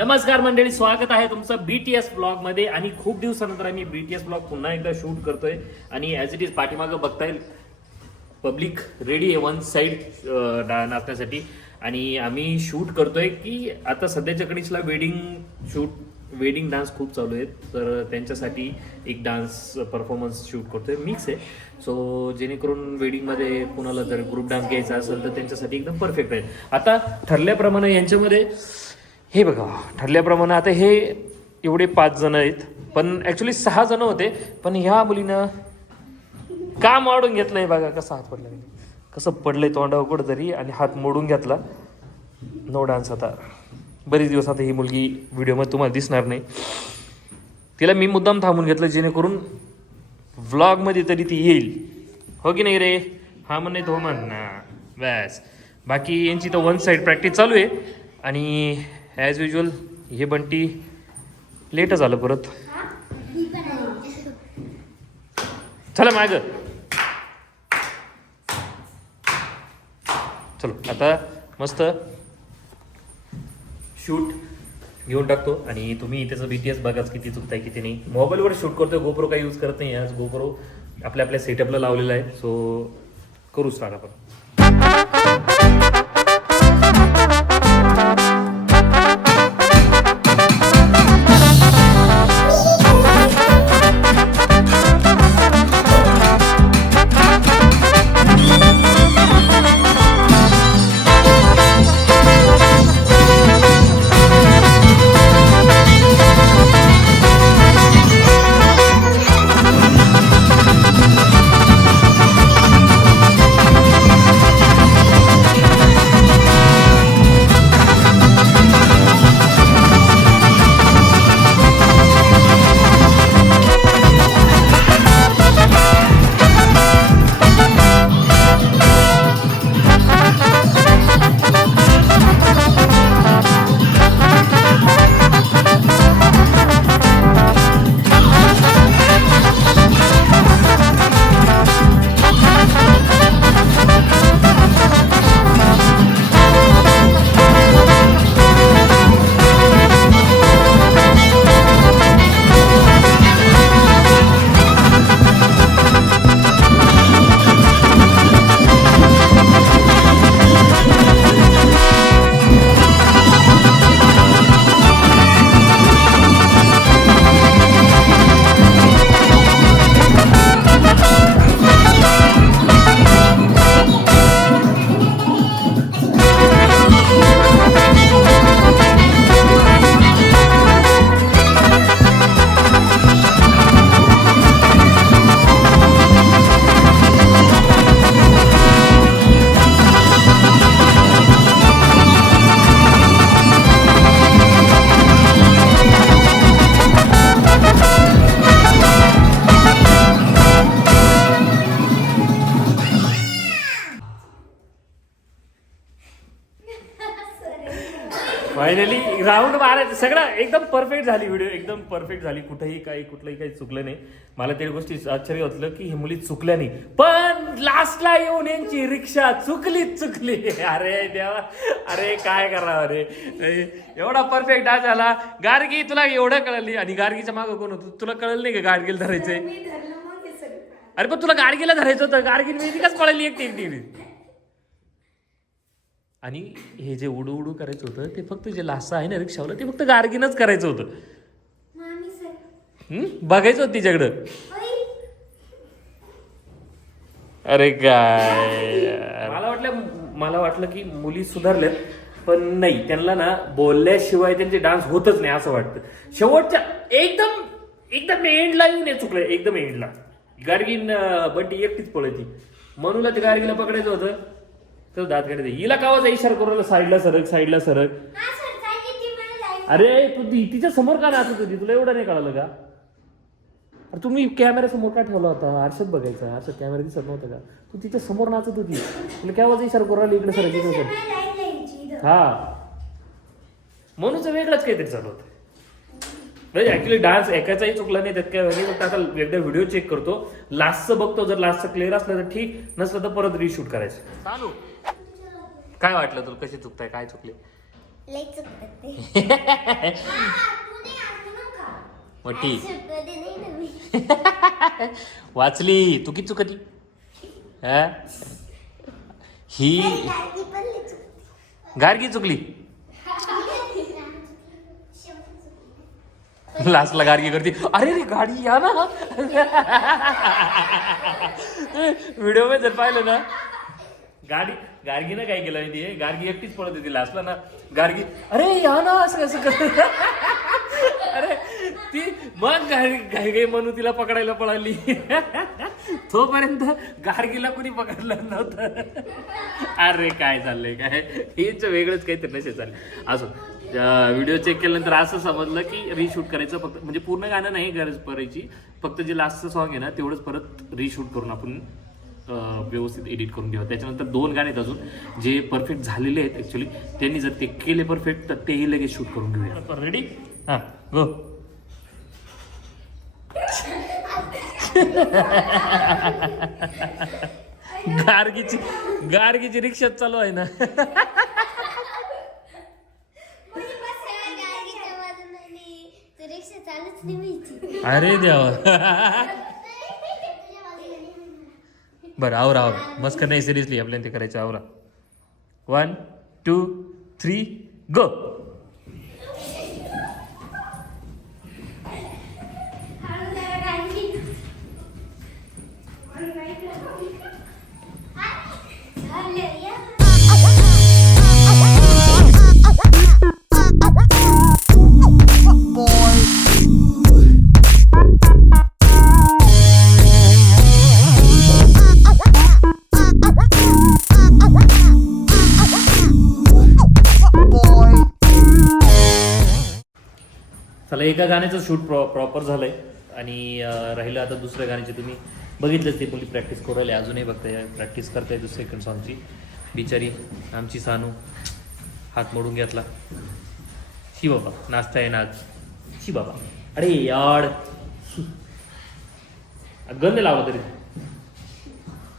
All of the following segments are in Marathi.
नमस्कार मंडळी, स्वागत आहे तुमचं BTS ब्लॉग मध्ये. आणि खूप दिवसानंतर आम्ही BTS ब्लॉग पुन्हा एकदा शूट करतोय. आणि ॲज इट इज पाठीमागं बघता येईल पब्लिक रेडी आहे वन साईड नाचण्यासाठी. आणि आम्ही शूट करतोय की आता सध्याच्या कणीसला वेडिंग डान्स खूप चालू आहेत, तर त्यांच्यासाठी एक डान्स परफॉर्मन्स शूट करतोय. मिक्स आहे, सो जेणेकरून वेडिंगमध्ये कुणाला जर ग्रुप डान्स घ्यायचा असेल तर त्यांच्यासाठी एकदम परफेक्ट आहे. आता ठरल्याप्रमाणे यांच्यामध्ये हे बघा, ठरल्याप्रमाणे आता हे एवढे 5 जण आहेत, पण ऍक्च्युली 6 जण होते. पण ह्या मुलीनं काम वाढून घेतलंय. बघा कसा हात पडला, कसं पडलंय तोंडावर कुठं तरी आणि हात मोडून घेतला. No dance. आता बरेच दिवस आता ही मुलगी व्हिडिओमध्ये तुम्हाला दिसणार नाही. तिला मी मुद्दाम थांबून घेतलं जेणेकरून व्लॉगमध्ये तरी ती येईल. हो की नाही रे? हा म्हण नाही तो म्हण ना, बस. बाकी यांची तर वन साईड प्रॅक्टिस चालू आहे. आणि ॲज युजल हे बंटी लेट झालं परत. चला माग, चलो आता मस्त शूट घेऊन टाकतो. आणि तुम्ही त्याचं BTS बघाच किती चुकताय किती नाही. मोबाईलवर शूट करतोय, गोप्रो काही यूज करत नाही. आज गोप्रो आपल्या सेटअपला लावलेला आहे. सो करू स्टार्ट आपण. फायनली राऊंड मारायचं सगळं एकदम परफेक्ट झाली. व्हिडिओ एकदम परफेक्ट झाली. कुठलंही काही चुकलं नाही. मला त्या गोष्टी आश्चर्य होतलं की ही मुली चुकल्या नाही, पण लास्टला येऊन यांची रिक्षा चुकली. अरे देवा, अरे काय करावं रे. एवढा परफेक्ट डान्स झाला. गार्गी तुला एवढं कळली, आणि गार्गीच्या मागं कोण होतं तुला कळलं नाही का? गार्गीला धरायचंय. अरे पण तुला गार्गीला धरायचं होतं. गार्गी कस पळाली एकटी. आणि हे जे उडू करायचं होतं ते फक्त जे लासा आहे ना रिक्षावाला, ते फक्त गार्गीनच करायचं होतं. बघायचं होतं तिच्याकडं. अरे काय, मला वाटलं की मुली सुधारल्यात, पण नाही. त्यांना ना बोलल्याशिवाय त्यांचे डान्स होतच नाही असं वाटतं. शेवटच्या एकदम एंडला येऊन चुकलं. एकदम एंडला गार्गीन बंटी एकटीच पळायची. मनूला ते गार्गीला पकडायचं होतं तर दात काढते. हिला कावाचा इशारा करू साईडला सरक. अरे तू तिच्या समोर का नाचत होती? तुला एवढं नाही कळालं का? अरे तुम्ही कॅमेरा समोर का ठेवला होता? आरशात बघायचा, आरशात कॅमेरा दिसत नव्हता का? तू तिच्या समोर नाचत होती. तुला कावाचा इशारा करू राहिला इकडे सरक होतं. हा, मनूचं वेगळंच काहीतरी चालू होतं. म्हणजे ऍक्च्युली डान्स एकाचाही चुकला नाही, त्यात काय नाही. फक्त आता एकदा व्हिडिओ चेक करतो, लास्टचं बघतो. जर लास्टचं क्लिअर असलं तर ठीक, नसलं तर परत रिशूट करायचं. चालू. काय वाटलं तुला, कशी चुकताय, काय चुकले? लई चुकते. मोठी चुकते नाही ना मी. वाचली तू किती चुकती हा? ही गाडी पण लई चुकते. गार्गी चुकली लास्टला गार्गी करते अरे रे गाडी या ना व्हिडिओ मध्ये जर पाहिलं ना गार्गीनं काय केलं माहिती आहे गार्गी एकटीच पळत होती लास्टला ना गार्गी अरे या ना असं कसं कर अरे ती मग घाई म्हणून तिला पकडायला पळाली तोपर्यंत गार्गीला कोणी पकडलं नव्हतं. अरे काय चाललंय काय हेच वेगळंच काहीतरी नसे चालले. असो व्हिडिओ चेक केल्यानंतर असं समजलं की रिशूट करायचं फक्त म्हणजे पूर्ण गाणं नाही गरज पडायची फक्त जे लास्टचं सॉन्ग आहे ना तेवढंच परत रिशूट करून आपण व्यवस्थित एडिट करून घ्यावं. त्याच्यानंतर 2 गाणे आहेत अजून जे परफेक्ट झालेले आहेत ॲक्च्युली त्यांनी जर ते केले परफेक्ट तर तेही लगेच शूट करून घेऊया. रेडी हां गो. गार्गीची रिक्षाच चालू आहे ना. अरे देवा बरं आवरा मस्कर नाही सिरियसली आपल्याला ते करायचं आवरा. 1 2 3 गो. चला एका गाण्याचं शूट प्रॉपर झालंय आणि राहिलं आता दुसऱ्या गाण्याचे तुम्ही बघितलंच ते मुली प्रॅक्टिस करू राहिले अजूनही बघताय प्रॅक्टिस करताय दुसऱ्या सेकंड सॉन्गची. बिचारी आमची सानू हात मोडून घेतला. शी बाबा नाचता आहे नाच शी बाबा अरे याड गंध लावला तरी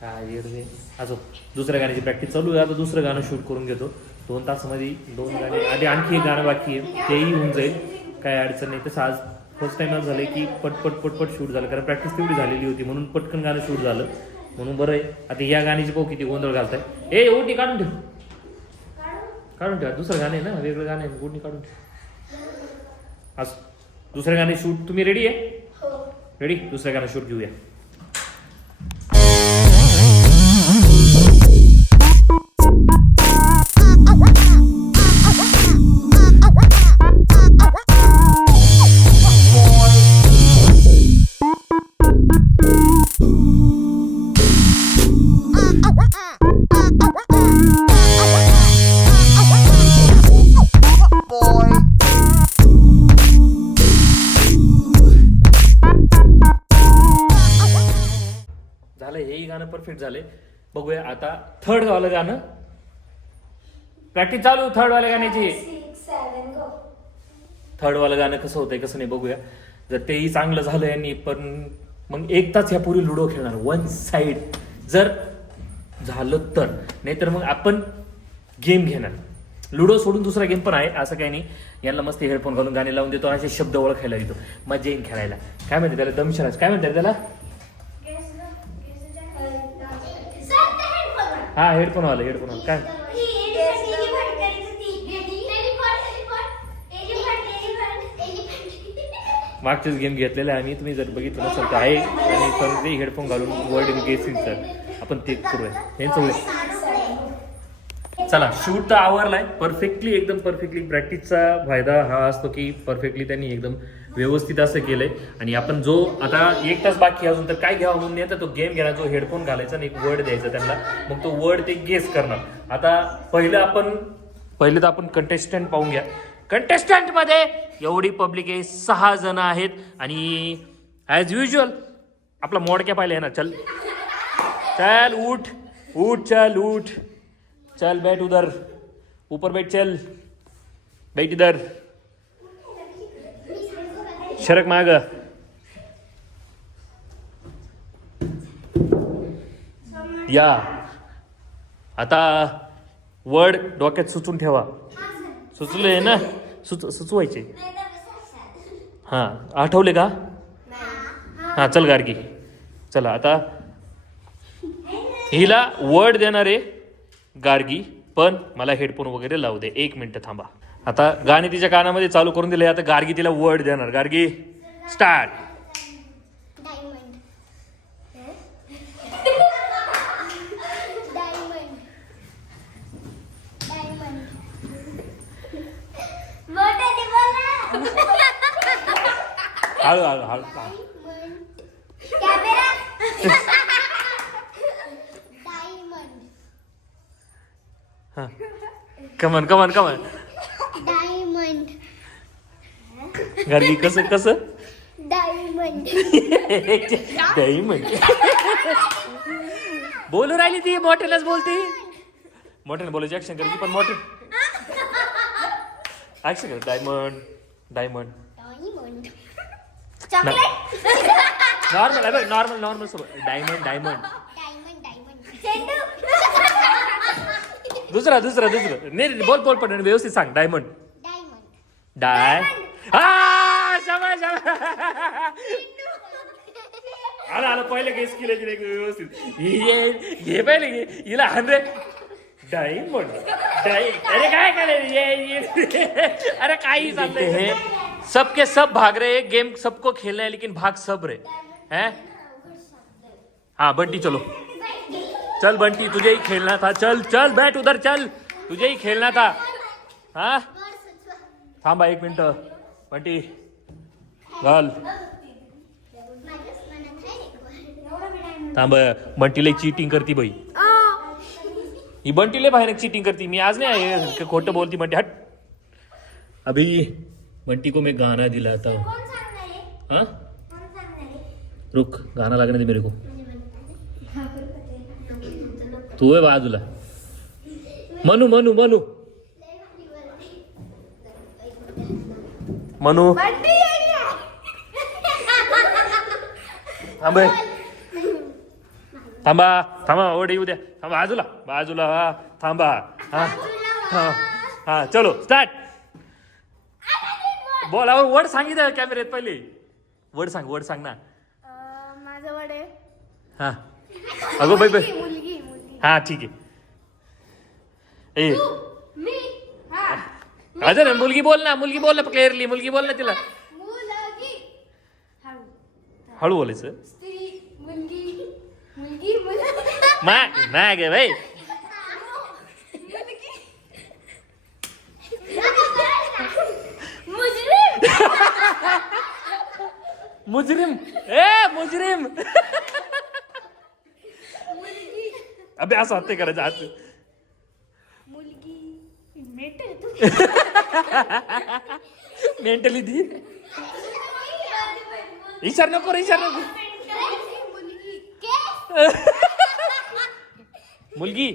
काय रे. असो दुसऱ्या गाण्याची प्रॅक्टिस चालू आहे आता दुसरं गाणं शूट करून घेतो 2 तासामध्ये 2 गाणे आधी आणखी एक गाणं बाकी आहे तेही होऊन जाईल काय अडचण नाही. तसं आज फर्स्ट टाइम आज झालं की पटपट शूट झालं कारण प्रॅक्टिस तेवढी झालेली होती म्हणून पटकन गाणं शूट झालं म्हणून बरं आहे. आता या गाण्याची पाहू किती गोंधळ घालताय. ए ओढणी काढून ठेव दुसरं गाणं आहे ना वेगळं गाणं आहे ओढणी काढून ठेव. आज दुसरं गाणे शूट तुम्ही रेडी आहे रेडी दुसरं गाणं शूट घेऊया. हेही गाणं परफेक्ट झाले. बघूया आता थर्ड वालं गाणं प्रॅक्टिस चालू. थर्ड वाल्या गाण्याची थर्ड वालं गाणं कसं होतंय कसं नाही बघूया. जर तेही चांगलं झालं यांनी पण मग 1 तास ह्यापूर्वी लुडो खेळणार 1 साइड जर झालं तर नाहीतर मग आपण गेम घेणार. लुडो सोडून दुसरा गेम पण आहे असं काही नाही. यांना मस्त हेडफोन घालून गाणे लावून देतो असे शब्द ओळखायला देतो मजा येईन खेळायला. काय म्हणते त्याला दमशराज काय म्हणतात त्याला. हा हेडफोन वाला काय मागचेच गेम घेतलेला आहे आम्ही तुम्ही जर बघितलं नसेल तर आहे आणि पण ते हेडफोन घालून वर्ड गेसिंग तर आपण ते करूया यांचं. चला शूट तर आवरलाय परफेक्टली एकदम परफेक्टली. प्रॅक्टिसचा फायदा हा असतो की परफेक्टली त्यांनी एकदम व्यवस्थित असं केलंय आणि आपण जो आता 1 तास बाकी अजून तर काय घ्यावं म्हणून येतं तो गेम घेणार जो हेडफोन घालायचा आणि एक वर्ड द्यायचा त्यांना मग तो वर्ड ते गेस करणार. आता पहिलं तर आपण कंटेस्टंट पाहून घ्या. कंटेस्टंट मध्ये एवढी पब्लिक आहे 6 जण आहेत आणि ॲज युजल आपला मोडक्या पाहिला आहे ना. चल उठ चल बैठ उधर ऊपर बैठ चल बैठ इधर शरक माग. या आता वर्ड डोक्यात सुचून ठेवा सुचले ना सुचवायचे. हा आठवले का? हा चल गार्गी, चला आता हिला वर्ड देणार आहे गार्गी, पण मला हेडफोन वगैरे लावू दे. 1 मिनिट थांबा. आता गाणे तिच्या कानामध्ये चालू करून दिले. आता गार्गी तिला वर्ड देणार. गार्गी स्टार्ट. डायमंड. मोठ्याने बोला. हळू हळू हळू. कॅमेरा. डायमंड. हा कमन कमन कमन. डायमंड. गार्गी कसं कसं? डायमंड. डायमंड बोलू राहिली ती. मोठ्यालाच बोलती. मोठ्याने बोलायची ऍक्शन करायची, पण मोठे ऍक्शन कर. Diamond diamond. Diamond. Chocolate. Normal आहे, नॉर्मल नॉर्मल सोबत. Diamond diamond. डायमंड. डायमंड. चेंडू. दुसरा दुसरा दुसरा. नाही बोल बोल पण व्यवस्थित सांग. डायमंड. डायमंड. डाय. हा शाबास शाबास. आला आला पहिले केस केले व्यवस्थित. हे पहिले हिला 100. डायमंड डाय. अरे काय करे? अरे काही चाललंय हे. सबके सब भाग रहे, गेम सबको खेलना है, लेकिन भाग सब रहे हैं. हाँ बंटी चलो. चल बंटी तुझे ही खेलना था. चल चल बैठ उधर. चल तुझे ही खेलना था. हाँ थांबा 1 मिनिट. बंटी घाल. थांब. बंटीला चीटिंग करती बाई. ही बंटीले बाहेर चीटिंग करती. मी आज नाही आहे खोटं बोलती बंटी. हट. अभी बंटी को मैं गाना दिलाता हूँ. कौन सांगणार आहे? हाँ कौन सांगणार आहे? रुक गाना लगने दे मेरे को. तू है बाजूला. मनु मनु मनु मनु. बंटी यायला. थांबे. थांबा थांबा. ओढ येऊ द्या. थांबा बाजूला बाजूला. हा थांबा. हा हा हा चलो स्टार्ट. बोल. वर्ड सांगितलं कॅमेऱ्यात पहिले. वर्ड सांग ना. माझं वड आहे. हा अगो बाई बाई. मुलगी. हा ठीक आहे. ए मी. हा. अजून मुलगी बोल ना. मुलगी बोल ना क्लिअरली. मुलगी बोल ना तिला. मुलगी. हळू बोलायचं. स्त्री. मुलगी. मुलगी. माग आहे भाई. मुजरिम. ए मुजरिम. अबे असं हत्ते करायचं हात. मुलगी. मेंटली दी. विचार नको. मुलगी.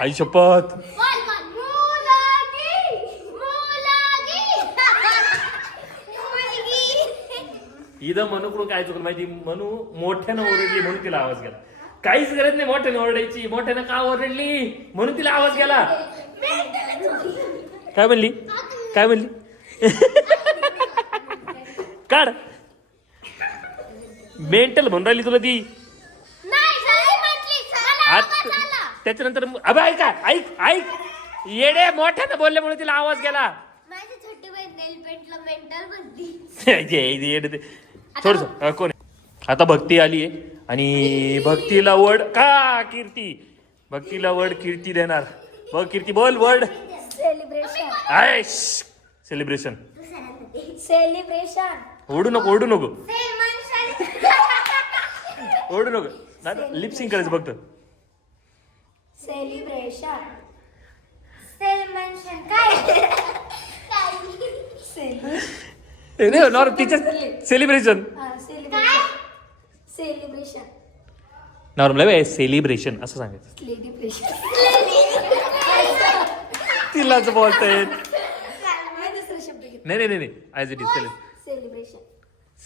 आई शपथ. इथं मनूकडून काय चुकलं माहिती? मनू मोठ्यानं ओरडली म्हणून तिला आवाज गेला. काहीच गरज नाही मोठ्यानं ओरडायची. मोठ्यानं का ओरडली म्हणून तिला आवाज गेला. काय म्हणली? काढ. मेंटल म्हणून राहिली तुला ती. त्याच्यानंतर अबे ऐक येडे. मोठ्यानं बोलल्यामुळे तिला आवाज गेला. माझी छोटी बहीण नेल पेंटला मेंटल म्हणती. थोडस कोण. आता भक्ती आली आहे आणि भक्तीला वर्ड का कीर्ती. भक्तीला वर्ड कीर्ती देणार. बघ कीर्ती बोल वर्ड. सेलिब्रेशन. सेलिब्रेशन. सेलिब्रेशन. ओढू नको. ओढू नको. लिपसिंग करायचं फक्त. सेलिब्रेशन. काय? Teacher. Celebration. Celebration. Normal celebration असं सांगायचं. तिलाच बोलताय. नाही as it is.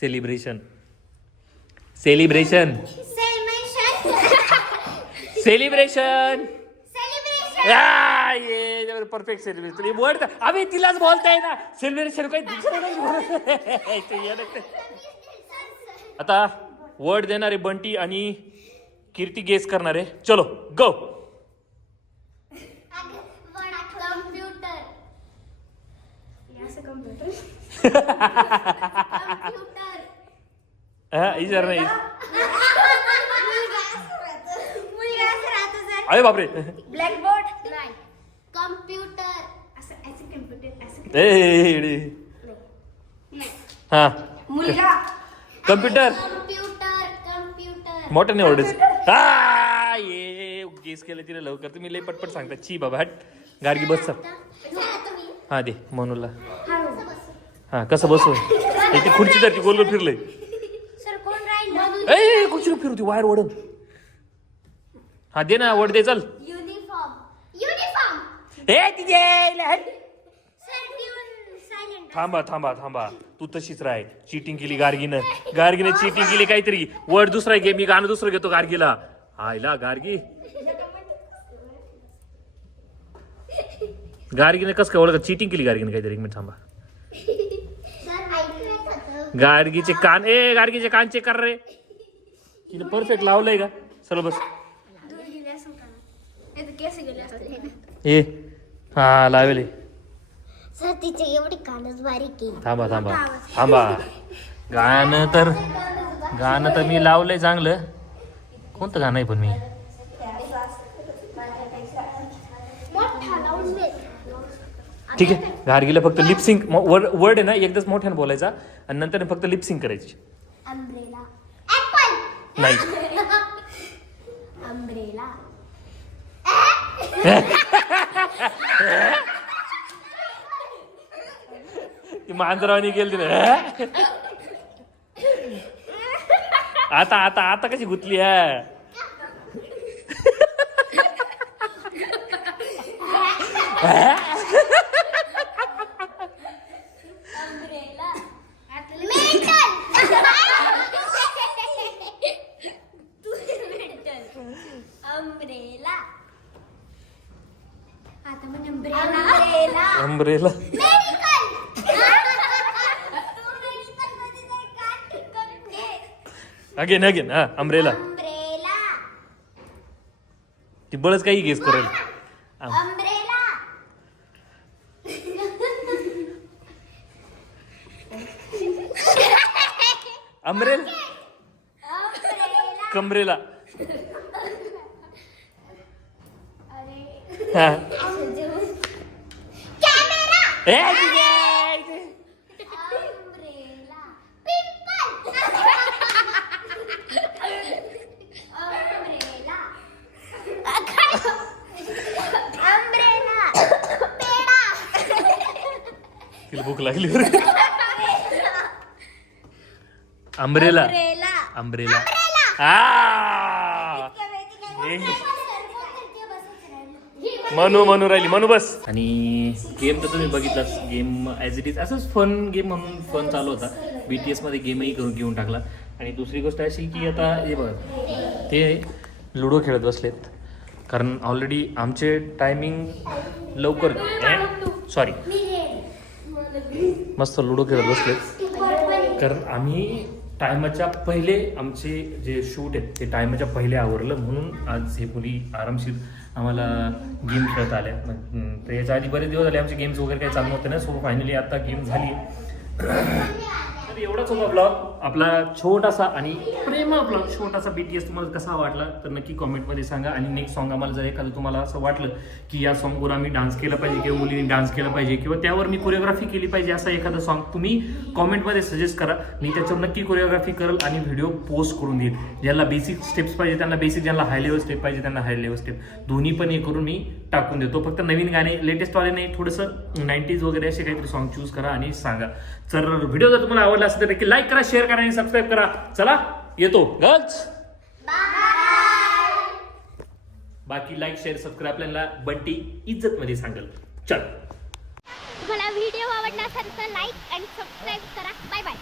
Celebration. Celebration ये परफेक्ट सेलिब्रेशन वर्ड अभि तिलाच बोलताय ना सेलिब्रेशन काही दुसरं नाही बोलत. आता वर्ड देणारे बंटी आणि कीर्ती गेस करणारे. चलो गो. विचार नाही. अरे बापरे. ब्लॅकबोर्ड नाही. कम्प्युटर हा मुलगा. कम्प्युटर कम्प्युटर मोठं नाही ओरडायचं. हा ये गेस केलं तिला लवकर. तुम्ही लय पटपट सांगता. ची बाबा हट. गाडगी बस चल. हा दे मनूला. हा कसं बसू. इथे खुर्ची तर ती गोल गोल फिरलंय. सर कोण राहील. खुर्ची फिरवती वायर ओढून. हा दे ना वड दे चल. युनिफॉर्म हे तिथे सायलेंट. थांबा तू तशीच राह. चिटिंग केली गार्गीनं चिटिंग केली काहीतरी. वर्ड दुसरा घे. मी गाणं दुसरं घेतो गार्गीला. हायला गार्गीने कसं काय ओळख. चिटिंग केली गार्गीने काहीतरी. एक मिनिट थांबा. गार्गीचे कान चेक कर रे. तिने परफेक्ट लावलंय का. चलो बस. ए हा लावेले. सर तिचे एवढी कानच बारीक आहे. थांबा गाणं तर मी लावलंय चांगलं. कोणतं गाणं आहे पण मी. ठीक आहे. गार्गीला फक्त लिपसिंग वर्ड आहे ना एकदाच मोठ्यानं बोलायचा आणि नंतर फक्त लिपसिंग करायची. अम्ब्रेला. ऍपल नाही. अम्ब्रेला. ती मांजरावानी गेली ना. आता कशी गुतली आहे. अम्ब्रेला. आता म्हणजे अम्ब्रेला. अगेन हा अम्ब्रेला. ती बळच काही गेस करेल. अम्ब्रेल कमरेला. तिला भूक लागली. अम्ब्रेला. मनू राहिली. मनू बस. आणि गेम तर तुम्ही बघितलाच. गेम ॲज इट इज असंच फन गेम म्हणून फन चालू होता. BTS मध्ये गेमही घेऊन टाकला. आणि दुसरी गोष्ट अशी की आता हे बघा ते लुडो खेळत बसलेत. कारण ऑलरेडी आमचे टायमिंग लवकर सॉरी मस्त लुडो खेळत बसलेत. कारण आम्ही टायमाच्या पहिले आमचे जे शूट आहेत ते टायमाच्या पहिले आवरलं म्हणून आज हे मुली आरामशीर आम्हाला गेम खेळत आल्या. तर याच्या आधी बरेच दिवस झाले आमचे गेम्स वगैरे काही चालू नव्हते ना. सो फायनली आता गेम झाली. तर एवढाच होता ब्लॉग आपला छोटासा आणि प्रेमळ ब्लॉग छोटासा. BTS तुम्हाला कसा वाटला तर नक्की कॉमेंटमध्ये सांगा. आणि नेक्स्ट सॉन्ग आम्हाला जर एखादं तुम्हाला असं वाटलं की या सॉन्गवर आम्ही डान्स केला पाहिजे किंवा मुलींनी डान्स केला पाहिजे किंवा त्यावर मी कोरिओग्राफी केली पाहिजे असं एखादं सॉन्ग तुम्ही कॉमेंटमध्ये सजेस्ट करा. मी त्याच्यावर नक्की कोरिओग्राफी करेल आणि व्हिडिओ पोस्ट करून देईल. ज्यांना बेसिक स्टेप्स पाहिजे त्यांना बेसिक, ज्यांना हाय लेवल स्टेप पाहिजे त्यांना हाय लेवल स्टेप, दोन्ही पण हे करून मी टाकून देतो. फक्त नवीन गाणे लेटेस्टवाले नाही, थोडंसं 90s वगैरे असे काहीतरी सॉन्ग चूज करा आणि सांगा. तर व्हिडिओ जर तुम्हाला आवडला असेल तर नक्की लाईक करा, शेअर करा आणि सबस्क्राईब करा. चला येतो गर्ल्स. बाकी लाईक शेअर सबस्क्राईब आपल्याला बंटी इज्जत मध्ये सांगेल. चल तुम्हाला व्हिडिओ आवडला असेल तर लाईक आणि सबस्क्राईब करा. Bye bye.